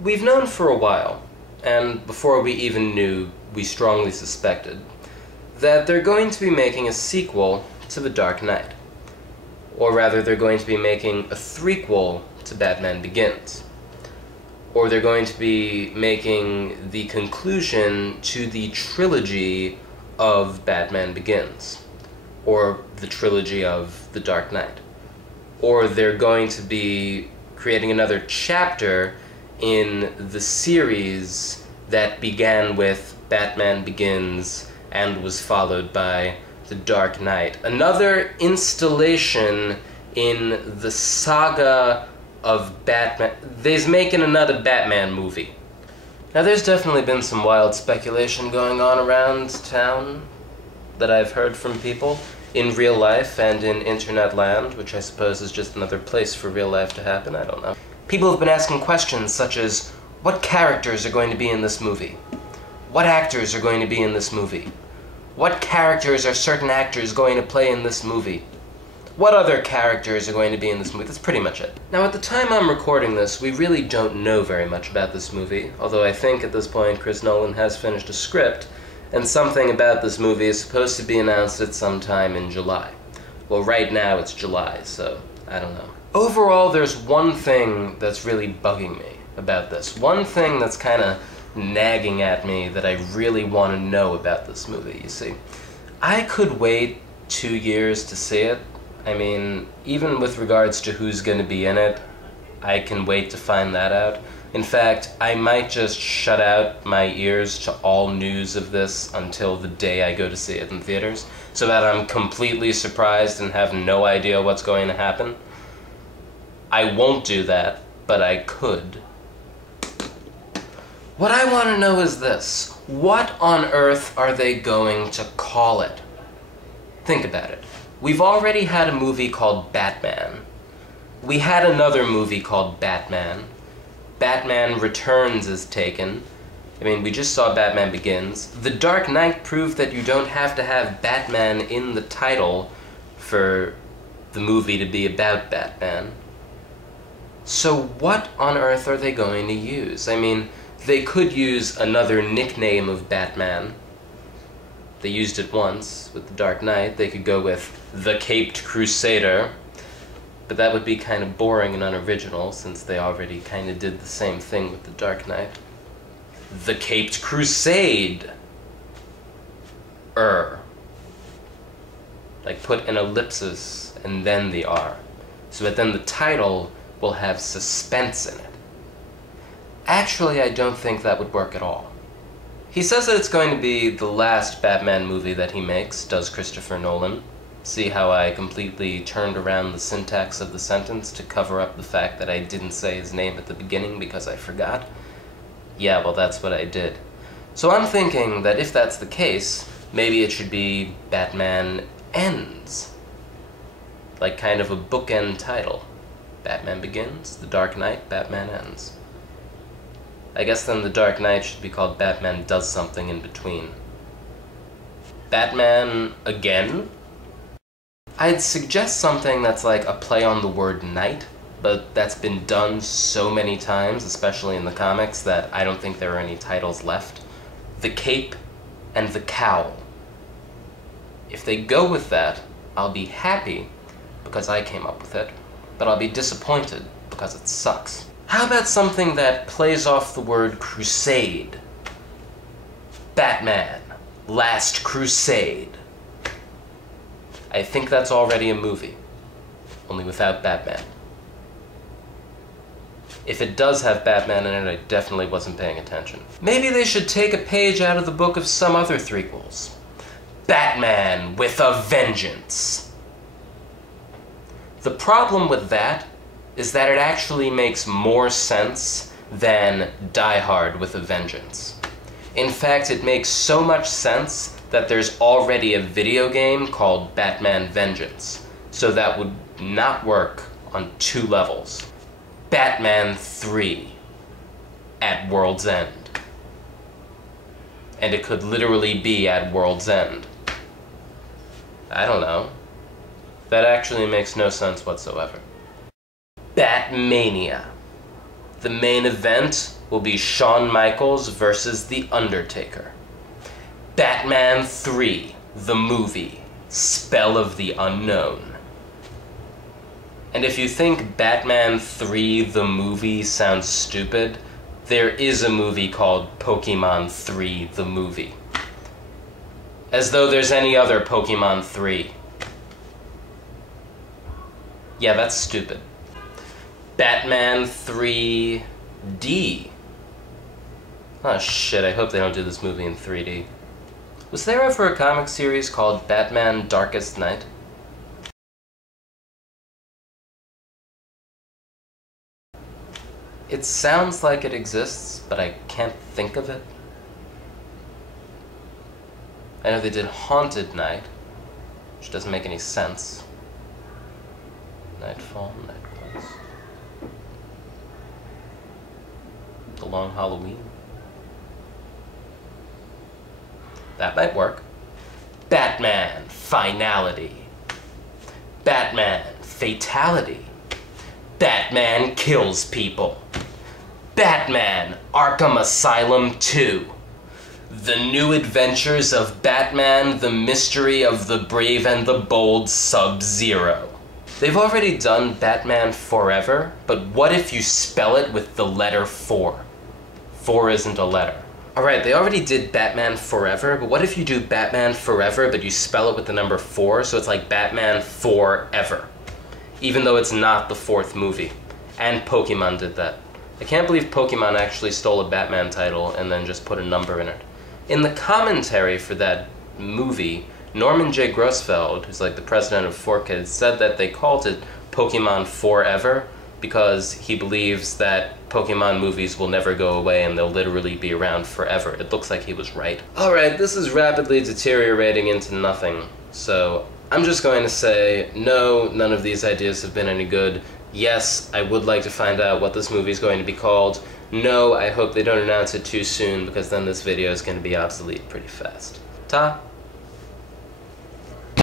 We've known for a while, and before we even knew, we strongly suspected, that they're going to be making a sequel to The Dark Knight. Or rather, they're going to be making a threequel to Batman Begins. Or they're going to be making the conclusion to the trilogy of Batman Begins. Or the trilogy of The Dark Knight. Or they're going to be creating another chapter in the series that began with Batman Begins and was followed by The Dark Knight. Another installation in the saga of Batman. They's making another Batman movie. Now, there's definitely been some wild speculation going on around town that I've heard from people in real life and in internet land, which I suppose is just another place for real life to happen, I don't know. People have been asking questions such as, what characters are going to be in this movie? What actors are going to be in this movie? What characters are certain actors going to play in this movie? What other characters are going to be in this movie? That's pretty much it. Now, at the time I'm recording this, we really don't know very much about this movie, although I think at this point Chris Nolan has finished a script, and something about this movie is supposed to be announced at some time in July. Well, right now it's July, so I don't know. Overall, there's one thing that's really bugging me about this. One thing that's kind of nagging at me that I really want to know about this movie, you see. I could wait 2 years to see it. I mean, even with regards to who's going to be in it, I can wait to find that out. In fact, I might just shut out my ears to all news of this until the day I go to see it in theaters, so that I'm completely surprised and have no idea what's going to happen. I won't do that, but I could. What I want to know is this. What on earth are they going to call it? Think about it. We've already had a movie called Batman. We had another movie called Batman. Batman Returns is taken. I mean, we just saw Batman Begins. The Dark Knight proved that you don't have to have Batman in the title for the movie to be about Batman. So what on earth are they going to use? I mean, they could use another nickname of Batman. They used it once with The Dark Knight. They could go with the Caped Crusader, but that would be kind of boring and unoriginal since they already kind of did the same thing with The Dark Knight. The Caped Crusade! Like put an ellipsis and then the R, so that then the title will have suspense in it. Actually, I don't think that would work at all. He says that it's going to be the last Batman movie that he makes, does Christopher Nolan. See how I completely turned around the syntax of the sentence to cover up the fact that I didn't say his name at the beginning because I forgot? Yeah, well, that's what I did. So I'm thinking that if that's the case, maybe it should be Batman Ends. Like kind of a bookend title. Batman Begins, The Dark Knight, Batman Ends. I guess then The Dark Knight should be called Batman Does Something in Between. Batman Again? I'd suggest something that's like a play on the word night, but that's been done so many times, especially in the comics, that I don't think there are any titles left. The Cape and the Cowl. If they go with that, I'll be happy because I came up with it, but I'll be disappointed because it sucks. How about something that plays off the word crusade? Batman, Last Crusade. I think that's already a movie, only without Batman. If it does have Batman in it, I definitely wasn't paying attention. Maybe they should take a page out of the book of some other threequels. Batman with a Vengeance. The problem with that is that it actually makes more sense than Die Hard with a Vengeance. In fact, it makes so much sense that there's already a video game called Batman Vengeance, so that would not work on 2 levels. Batman 3 at World's End. And it could literally be at World's End. I don't know. That actually makes no sense whatsoever. Batmania. The main event will be Shawn Michaels versus The Undertaker. Batman 3, the movie. Spell of the Unknown. And if you think Batman 3, the movie sounds stupid, there is a movie called Pokemon 3, the movie. As though there's any other Pokemon 3. Yeah, that's stupid. Batman 3D. Oh shit, I hope they don't do this movie in 3D. Was there ever a comic series called Batman Darkest Night? It sounds like it exists, but I can't think of it. I know they did Haunted Night, which doesn't make any sense. Nightfall, Nightwatch. The Long Halloween. That might work. Batman, Finality. Batman, Fatality. Batman kills people. Batman, Arkham Asylum 2. The New Adventures of Batman, The Mystery of the Brave and the Bold Sub-Zero. They've already done Batman Forever, but what if you spell it with the letter 4? 4 isn't a letter. Alright, they already did Batman Forever, but what if you do Batman Forever, but you spell it with the number 4, so it's like Batman Forever. Even though it's not the 4th movie. And Pokemon did that. I can't believe Pokemon actually stole a Batman title and then just put a number in it. In the commentary for that movie, Norman J. Grossfeld, who's like the president of 4Kids, said that they called it Pokemon Forever because he believes that Pokemon movies will never go away and they'll literally be around forever. It looks like he was right. Alright, this is rapidly deteriorating into nothing, so I'm just going to say, no, none of these ideas have been any good. Yes, I would like to find out what this movie is going to be called. No, I hope they don't announce it too soon because then this video is going to be obsolete pretty fast. Ta!